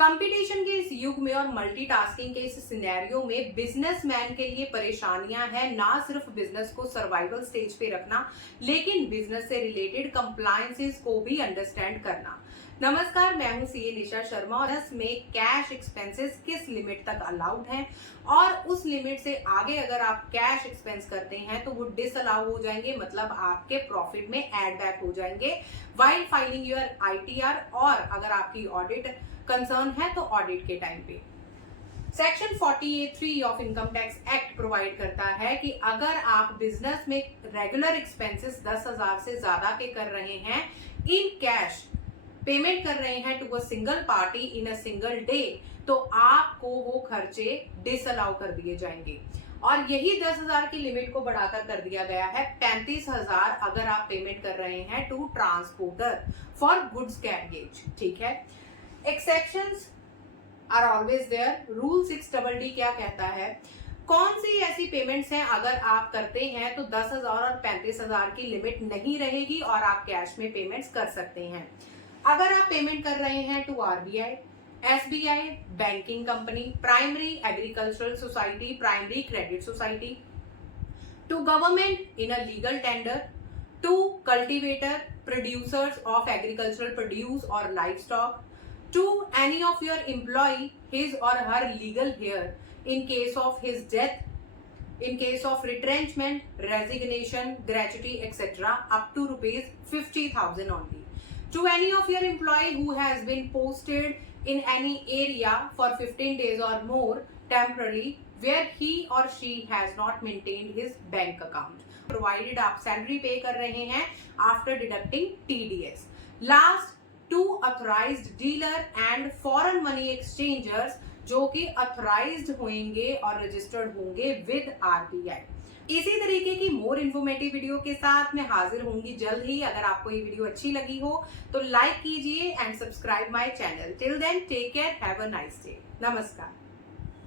Competition के इस युग में और मल्टीटास्किंग के इस सिनेरियो में बिजनेसमैन के लिए परेशानियां हैं ना सिर्फ बिजनेस को सर्वाइवल स्टेज पे रखना, लेकिन बिजनेस से रिलेटेड कंप्लायंसेस को भी अंडरस्टैंड करना। नमस्कार, मैं हूं सीए निशा शर्मा और इसमें कैश एक्सपेंसेस किस लिमिट तक अलाउड हैं और उस लिमिट से आगे अगर आप कैश एक्सपेंस करते हैं तो वो डिसअलाउ हो जाएंगे, मतलब आपके प्रॉफिट में ऐड बैक हो जाएंगे व्हाइल फाइलिंग योर आईटीआर, और अगर आपकी ऑडिट कंसर्न है तो ऑडिट के टाइम पे। Section 48(3) of income tax act provide करता है कि अगर आप बिजनेस में रेगुलर एक्सपेंसेस 10,000 से ज्यादा के कर रहे हैं, इन कैश पेमेंट कर रहे हैं to a single party in a single day, तो आपको वो खर्चे डिसअलाउ कर दिए जाएंगे। और यही 10,000 की लिमिट को बढ़ाकर कर दिया गया है 35,000 अगर आप पेमेंट कर रहे हैं to transporter for goods carriage. ठीक है, exceptions are always there. Rule 6DD क्या कहता है, कौन सी ऐसी पेमेंट्स हैं अगर आप करते हैं तो 10,000 और 35,000 की लिमिट नहीं रहेगी और आप कैश में पेमेंट्स कर सकते हैं। अगर आप पेमेंट कर रहे हैं to RBI, SBI, banking company, primary agricultural society, primary credit society, to government in a legal tender, to cultivator producers of agricultural produce और livestock, to any of your employee his or her legal heir in case of his death, in case of retrenchment, resignation, gratuity, etc. up to rupees 50,000 only. To any of your employee who has been posted in any area for 15 days or more temporarily where he or she has not maintained his bank account, provided आप salary पे कर रहे हैं after deducting TDS. Last, to authorised dealer and foreign money exchangers जो कि authorised होंगे और registered होंगे विद आरबीआई। इसी तरीके की मोर इन्फॉर्मेटिव वीडियो के साथ मैं हाजिर होंगी जल्द ही। अगर आपको ये वीडियो अच्छी लगी हो तो लाइक कीजिए and subscribe my channel. Till then take care, have a nice day. नमस्कार।